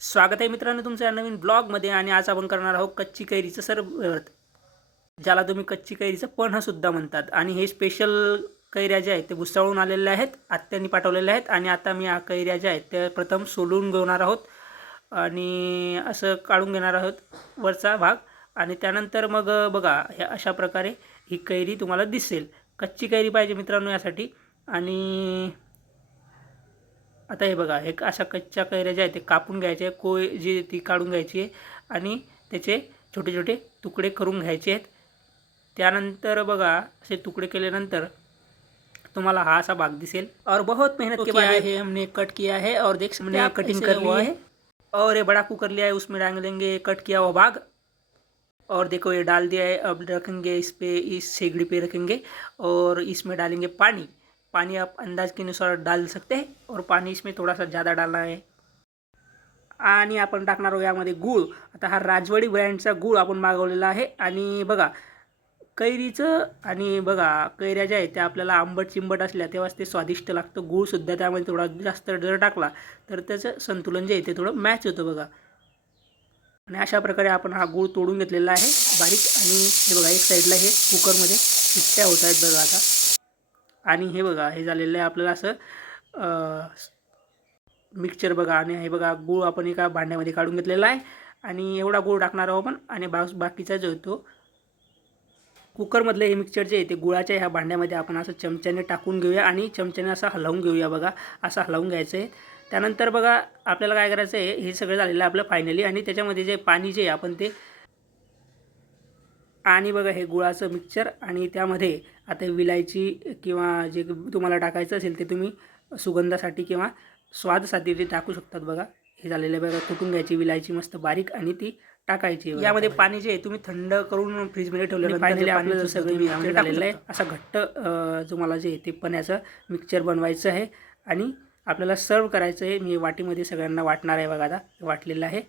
स्वागत आहे मित्रांनो तुमच्या या नवीन ब्लॉगमध्ये। आणि आज आपण करणार आहोत कच्ची कैरीचं सरबत, ज्याला तुम्ही कच्ची कैरीचं पन्हंसुद्धा म्हणतात। आणि हे स्पेशल कैऱ्या ज्या आहेत ते भुसावळून आलेल्या आहेत, आत्यांनी पाठवलेल्या आहेत। आणि आता मी या कैऱ्या ज्या आहेत त्या प्रथम सोलून घेणार आहोत आणि असं काढून घेणार आहोत वरचा भाग। आणि त्यानंतर मग बघा हे अशा प्रकारे ही कैरी तुम्हाला दिसेल। कच्ची कैरी पाहिजे मित्रांनो यासाठी। आणि आता हे बघा हे अशा कच्च्या कैऱ्या ज्या आहेत ते कापून घ्यायचे, कोय जी ती काढून घ्यायची आहे आणि त्याचे छोटे छोटे तुकडे करून घ्यायचे आहेत। त्यानंतर बघा असे तुकडे केल्यानंतर तुम्हाला हा असा भाग दिसेल। और बहुत मेहनत के बाद ये हमने कट किया है और देख सकते हैं कटिंग कर ली है। और ये बड़ा कुकर लिया है, उसमें डाल देंगे कट किया हुआ भाग। और देखो ये डाल दिया है। अब रखेंगे इस पे, इस सेगड़ी पे रखेंगे और इसमें डालेंगे पानी। पानी आप अंदाज के अनुसार डाल सकते हैं और पानी इसमें थोड़ा सा ज़्यादा डालना है। आणि आपण टाकणार आहोत यामध्ये गूळ। आता हा राजवाडी ब्रँडचा गूळ आपण मागवलेला आहे। आणि बघा कैरीचं आणि बघा कैऱ्या ज्या आहेत त्या आपल्याला आंबट चिंबट असल्या तेव्हाच ते स्वादिष्ट लागतं। गूळसुद्धा त्यामध्ये थोडा जास्त जर टाकला तर त्याचं संतुलन जे आहे ते थोडं मॅच होतं बघा। आणि अशा प्रकारे आपण हा गूळ तोडून घेतलेला आहे बारीक। आणि हे बघा एक साईडला हे कुकरमध्ये शिट्ट्या होत आहेत बघा आता। आणि हे बघा हे झालेलं आहे आपल्याला असं मिक्सचर बघा। आणि हे बघा गूळ आपण एका भांड्यामध्ये काढून घेतलेला आहे आणि एवढा गूळ टाकणार आहोत आपण। आणि बाकीचा जो तो कुकरमधलं हे मिक्सचर जे आहे ते गुळाच्या ह्या भांड्यामध्ये आपण असं चमच्याने टाकून घेऊया आणि चमच्याने असं हलवून घेऊया बघा। असं हलवून घ्यायचं आहे। त्यानंतर बघा आपल्याला काय करायचं आहे, हे सगळं झालेलं आहे आपलं फायनली। आणि त्याच्यामध्ये जे पाणी जे आहे आपण ते, आणि बघा हे गुळाचं मिक्सचर आणि त्यामध्ये आता विलायची किंवा जे तुम्हाला टाकायचं असेल ते तुम्ही सुगंधासाठी किंवा स्वादासाठी ते टाकू शकतात बघा। हे झालेलं आहे बघा, कुटून घ्यायची विलायची मस्त बारीक आणि ती टाकायची। यामध्ये पाणी जे आहे तुम्ही थंड करून फ्रीजमध्ये ठेवल्यानंतर फायनली आपलं सगळं यामध्ये झालेलं आहे। असं घट्ट तुम्हाला जे आहे ते पण्याचं मिक्सचर बनवायचं आहे आणि आपल्याला सर्व करायचं आहे। मी वाटीमध्ये सगळ्यांना वाटणार आहे बघा। आता वाटलेलं आहे।